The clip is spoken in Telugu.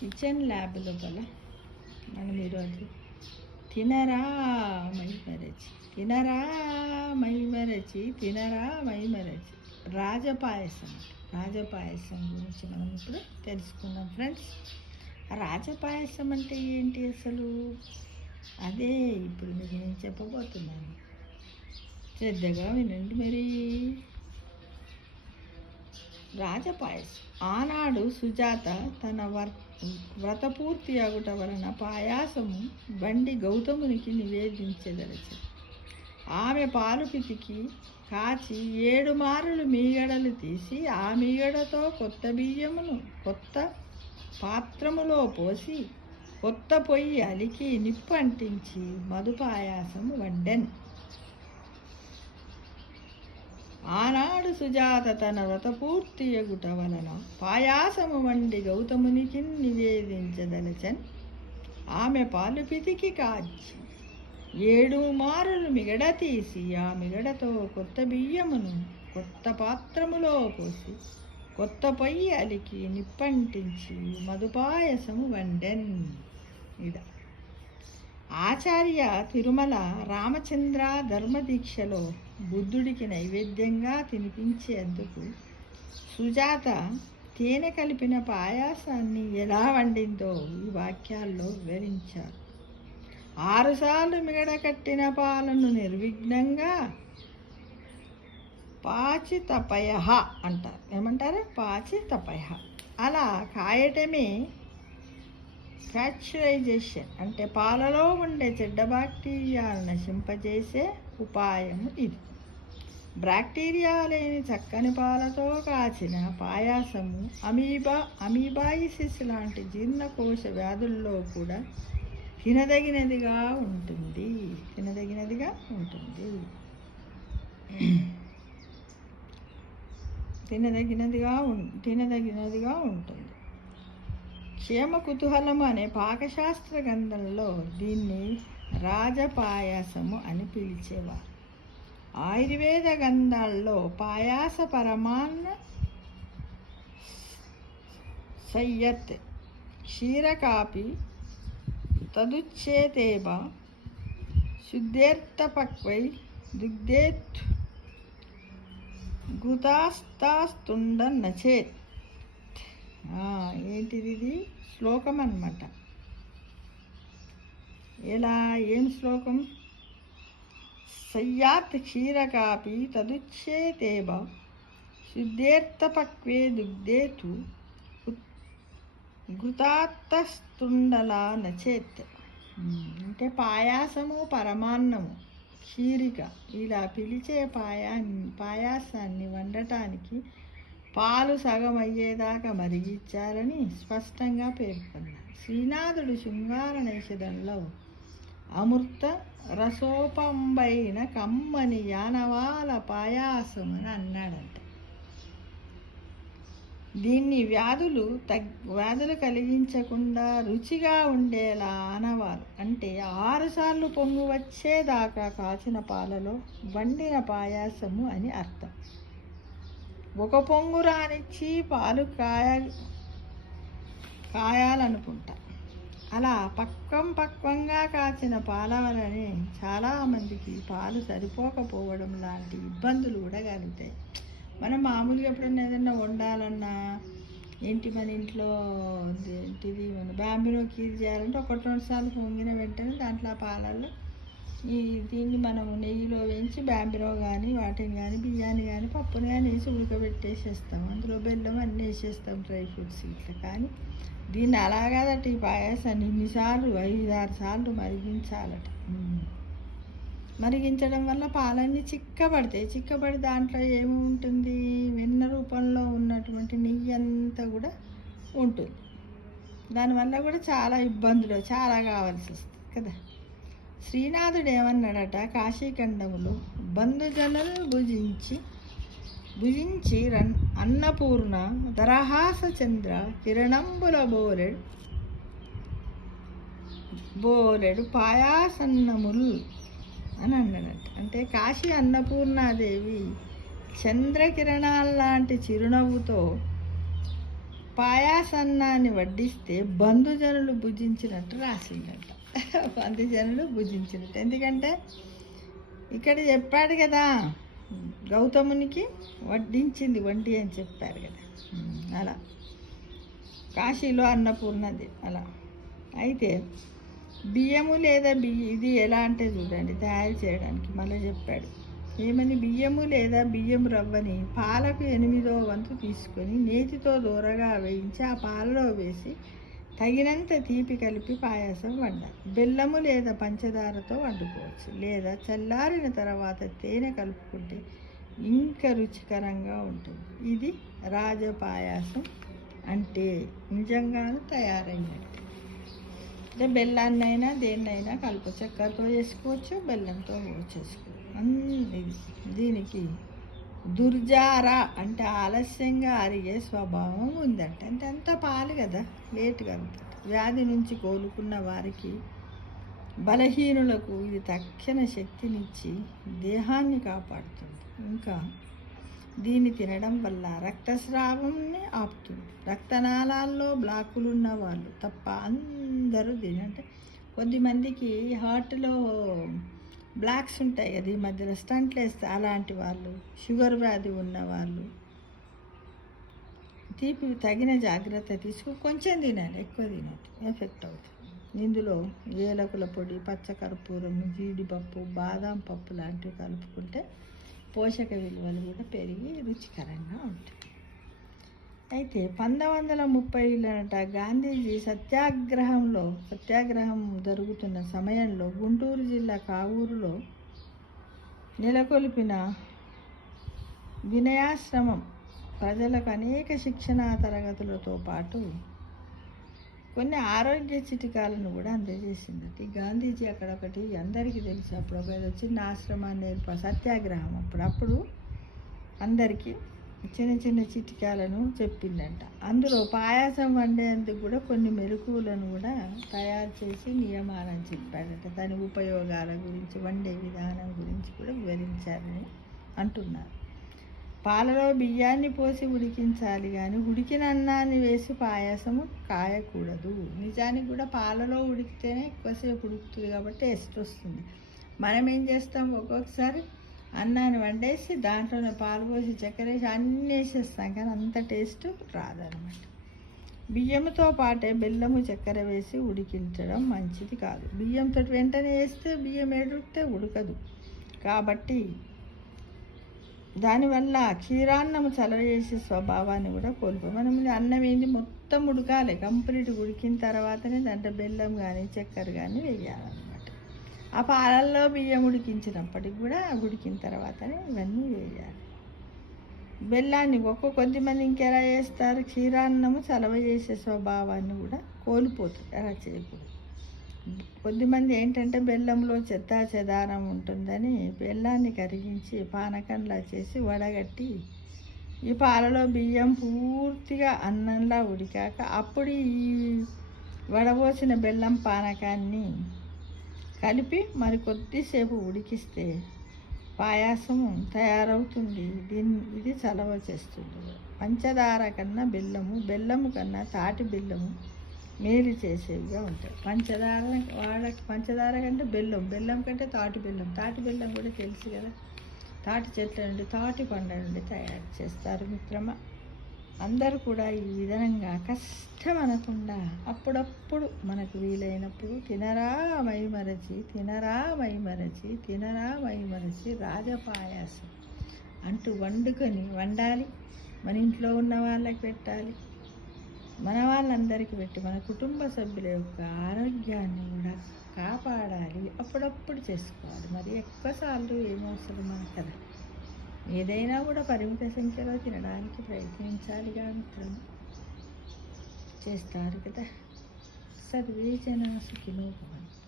కిచెన్ ల్యాబ్ లోపల మనం ఈరోజు తినరా మైమరచి తినరా మైమరచి తినరా మైమరచి రాజపాయసం గురించి మనం ఇప్పుడు తెలుసుకుందాం ఫ్రెండ్స్. రాజపాయసం అంటే ఏంటి అసలు? అదే ఇప్పుడు మీకు నేను చెప్పబోతున్నాను, శ్రద్ధగా వినండి మరి. రాజపాయసం. ఆనాడు సుజాత తన వ్రతపూర్తి అగుట వలన పాయాసము బండి గౌతమునికి నివేదించదలచి ఆమె పాలు పితికి కాచి 7 మారులు మీగడలు తీసి ఆ మీగడతో కొత్త బియ్యమును కొత్త పాత్రములో పోసి కొత్త పొయ్యి అలికి నిప్పు అంటించి మధుపాయాసము వండెన్. ఆనాడు సుజాత తన వ్రతపూర్తి ఎగుట వలన పాయాసము వండి గౌతమునికి నివేదించదలచన్. ఆమె పాలు పితికి కాచి 7 మారులు మిగడ తీసి ఆ మిగడతో కొత్త బియ్యమును కొత్త పాత్రములో పోసి కొత్త పొయ్యి అలికి నిప్పంటించి మధుపాయసము వండెన్. ఇదా ఆచార్య తిరుమల రామచంద్ర ధర్మదీక్షలో బుద్ధుడికి నైవేద్యంగా తినిపించేందుకు సుజాత తేనె కలిపిన పాయాసాన్ని ఎలా వండిందో ఈ వాక్యాల్లో వివరించారు. 6 సార్లు మిగడ కట్టిన పాలను నిర్విఘ్నంగా పాచితపయ అంటారు. ఏమంటారు? పాచితపయ. అలా కాయటమే ప్యాస్చరైజేషన్ అంటే పాలలో ఉండే చెడ్డ బ్యాక్టీరియాలను నశింపజేసే ఉపాయము ఇది. బ్యాక్టీరియా లేని చక్కని పాలతో కాచిన పాయాసము అమీబాయిసిస్ లాంటి జీర్ణకోశ వ్యాధుల్లో కూడా తినదగినదిగా ఉంటుంది. తినదగినదిగా ఉంటుంది. క్షేమ కుతూహలము అనే పాకశాస్త్ర గ్రంథంలో దీన్ని రాజపాయాసము అని పిలిచేవారు. ఆయుర్వేద గ్రంథాల్లో పాయాస పరమాన్న సయ్యత్ క్షీరకాపి తదుచ్చేతేబ శుద్ధేర్తపక్వై దుగ్ధేత్ ఘృతాస్తాస్తుండ నచేత్. ఏంటిది? ఇది శ్లోకం అన్నమాట. ఏం శ్లోకం? సయ్యాత్ క్షీరకాపి తదుచ్చేతేబ శుద్ధేర్తపక్వే దుగ్ధేతు ఘృతాత్తస్తుండలా నచేత్. అంటే పాయాసము పరమాన్నము క్షీరిక ఇలా పిలిచే పాయాసాన్ని వండటానికి పాలు సగం అయ్యేదాకా మరిగించాలని స్పష్టంగా పేర్కొన్నారు. శ్రీనాథుడు శృంగార నైషధంలో అమృత రసోపంబైన కమ్మని యానవాల పాయాసం అని అన్నాడంట. దీన్ని వ్యాధులు కలిగించకుండా రుచిగా ఉండేలా ఆనవాలు అంటే 6 సార్లు పొంగు వచ్చేదాకా కాచిన పాలలో వండిన పాయాసము అని అర్థం. ఒక పొంగు రానిచ్చి పాలు కాయాలనుకుంటా. అలా పక్వంగా కాచిన పాల వలనే చాలామందికి పాలు సరిపోకపోవడం లాంటి ఇబ్బందులు కూడా కలుగుతాయి. మనం మామూలుగా ఎప్పుడన్నా ఏదన్నా వండాలన్నా మన ఇంట్లో మన బాంబినో కీర్ చేయాలంటే 1-2 సార్లు పొంగిన వెంటనే దాంట్లో పాలల్లో దీన్ని మనము నెయ్యిలో వేయించి బాంబినో కానీ వాటిని కానీ బియ్యాన్ని కానీ పప్పుని కానీ వేసి ఉడకబెట్టేసేస్తాం. అందులో బెల్లం అన్నీ వేసేస్తాం, డ్రై ఫ్రూట్స్ ఇట్లా. కానీ దీన్ని అలాగదట ఈ పాయాసాన్ని ఇన్నిసార్లు 5-6 సార్లు మరిగించాలట. మరిగించడం వల్ల పాలన్నీ చిక్కబడి దాంట్లో ఏముంటుంది? వెన్న రూపంలో ఉన్నటువంటి నెయ్యి అంతా కూడా ఉంటుంది. దానివల్ల కూడా చాలా ఇబ్బందులు చాలా కావాల్సి వస్తుంది కదా. శ్రీనాథుడు ఏమన్నాడట? కాశీఖండములో బంధుజనులు భుజించి అన్నపూర్ణ దరహాస చంద్ర కిరణంబుల బోలెడు పాయాసన్నములు అని అన్నాడట. అంటే కాశీ అన్నపూర్ణాదేవి చంద్రకిరణాల లాంటి చిరునవ్వుతో పాయాసన్నాన్ని వడ్డిస్తే బంధుజనులు భుజించినట్టు రాసిందట. బంధుజనులు భుజించినట్టు, ఎందుకంటే ఇక్కడ చెప్పాడు కదా, గౌతమునికి వడ్డించింది వంటి అని చెప్పారు కదా. అలా కాశీలో అన్నపూర్ణది అలా. అయితే బియ్యము లేదా ఇది ఎలా అంటే చూడండి, తయారు చేయడానికి మళ్ళీ చెప్పాడు ఏమని, బియ్యము లేదా బియ్యం రవ్వని పాలకు 8వ వంతు తీసుకొని నేతితో దూరగా వేయించి ఆ పాలలో వేసి తగినంత తీపి కలిపి పాయసం వండాలి. బెల్లము లేదా పంచదారతో వండుకోవచ్చు, లేదా చల్లారిన తర్వాత తేనె కలుపుకుంటే ఇంకా రుచికరంగా ఉంటుంది. ఇది రాజపాయాసం అంటే నిజంగాను తయారైనట్టు. అంటే బెల్లాన్నైనా దేన్నైనా కలుపు, చక్కెరతో చేసుకోవచ్చు, బెల్లంతో చేసుకోవచ్చు. దీనికి దుర్జార అంటే ఆలస్యంగా అరిగే స్వభావం ఉందంట. అంటే అంత పాలు కదా, లేటుగా అవుతుంది. వ్యాధి నుంచి కోలుకున్న వారికి, బలహీనులకు ఇది తక్షణ శక్తినిచ్చి దేహాన్ని కాపాడుతుంది. ఇంకా దీన్ని తినడం వల్ల రక్తస్రావంని ఆపుతుంది. రక్తనాళాల్లో బ్లాకులున్న వాళ్ళు తప్ప అందరూ అంటే కొద్దిమందికి హార్ట్లో బ్లాక్స్ ఉంటాయి కదా, ఈ మధ్యలో స్టంట్లు వేస్తే అలాంటి వాళ్ళు, షుగర్ వ్యాధి ఉన్నవాళ్ళు తీపి తగిన జాగ్రత్త తీసుకుని కొంచెం తినాలి, ఎక్కువ తినద్దు, ఎఫెక్ట్ అవుతుంది. ఇందులో ఏలకుల పొడి, పచ్చకర్పూరం, జీడిపప్పు, బాదం పప్పు లాంటివి కలుపుకుంటే పోషక విలువలు కూడా పెరిగి రుచికరంగా ఉంటాయి. అయితే 1930 గాంధీజీ సత్యాగ్రహం జరుగుతున్న సమయంలో గుంటూరు జిల్లా కావూరులో నెలకొల్పిన వినయాశ్రమం ప్రజలకు అనేక శిక్షణా తరగతులతో పాటు కొన్ని ఆరోగ్య చిట్కాలను కూడా అందజేసింది. ఈ గాంధీజీ అక్కడొకటి అందరికీ తెలుసు, అప్పుడు ఒక చిన్న ఆశ్రమాన్ని సత్యాగ్రహం అప్పుడు అందరికీ చిన్న చిన్న చిట్కాలను చెప్పిందంట. అందులో పాయాసం వండేందుకు కూడా కొన్ని మెలకువలను కూడా తయారు చేసి నియమాలను చెప్పాడట. దాని ఉపయోగాల గురించి, వండే విధానం గురించి కూడా వివరించారని అంటున్నారు. పాలలో బియ్యాన్ని పోసి ఉడికించాలి, కానీ ఉడికిన అన్నాన్ని వేసి పాయాసము కాయకూడదు. నిజానికి కూడా పాలలో ఉడికితేనే ఎక్కువసేపు ఉడుకుతుంది కాబట్టి టేస్ట్ వస్తుంది. మనం ఏం చేస్తాం, ఒక్కొక్కసారి అన్నాన్ని వండేసి దాంట్లోనే పాలు పోసి చక్కెర వేసి అన్నీ వేసేస్తాం, కానీ అంత టేస్ట్ రాదనమాట. బియ్యంతో పాటే బెల్లము, చక్కెర వేసి ఉడికించడం మంచిది కాదు. బియ్యంతో వెంటనే వేస్తే బియ్యం ఎడురితే ఉడకదు, కాబట్టి దానివల్ల క్షీరాన్నము చలవ చేసే స్వభావాన్ని కూడా కోల్పోయి. మనం అన్నం ఏంది మొత్తం ఉడకాలి, కంప్లీట్ ఉడికిన తర్వాతనే దాంట్లో బెల్లం కానీ చక్కెర కానీ వేయాలన్నమాట. ఆ పాలల్లో బియ్యం ఉడికించినప్పటికి కూడా ఉడికిన తర్వాతనే ఇవన్నీ వేయాలి. బెల్లాన్ని కొద్దిమంది ఇంకెలా చేస్తారు, క్షీరాన్నము చలవ చేసే స్వభావాన్ని కూడా కోల్పోతుంది, అలా చేయకూడదు. కొద్దిమంది ఏంటంటే బెల్లంలో చెదారం ఉంటుందని బెల్లాన్ని కరిగించి పానకంలా చేసి వడగట్టి ఈ పాలలో బియ్యం పూర్తిగా అన్నంలా ఉడికాక అప్పుడు ఈ వడబోసిన బెల్లం పానకాన్ని కలిపి మరి కొద్దిసేపు ఉడికిస్తే పాయాసము తయారవుతుంది. ఇది చలవ చేస్తుంది. పంచదార కన్నా బెల్లము కన్నా తాటి బెల్లము మేలు చేసేవిగా ఉంటాయి. పంచదార కంటే బెల్లం కంటే తాటి బెల్లం కూడా తెలుసు కదా, తాటి చెట్ల నుండి, తాటి పండ్ల నుండి తయారు చేస్తారు మిత్రమా. అందరూ కూడా ఈ విధంగా కష్టం అనకుండా అప్పుడప్పుడు మనకు వీలైనప్పుడు తినరా మైమరచి రాజపాయాసం అంటూ వండాలి. మన ఇంట్లో ఉన్న వాళ్ళకి పెట్టాలి, మన వాళ్ళందరికీ పెట్టి మన కుటుంబ సభ్యుల యొక్క ఆరోగ్యాన్ని కూడా కాపాడాలి. అప్పుడప్పుడు చేసుకోవాలి, మరి ఎక్కువసార్లు ఏమవసరం మనకు కదా. ఏదైనా కూడా పరిమిత సంఖ్యలో తినడానికి ప్రయత్నించాలిగా మిత్రులు. చేస్తారు కదా. సర్వే జనా సుఖినో భవంతు.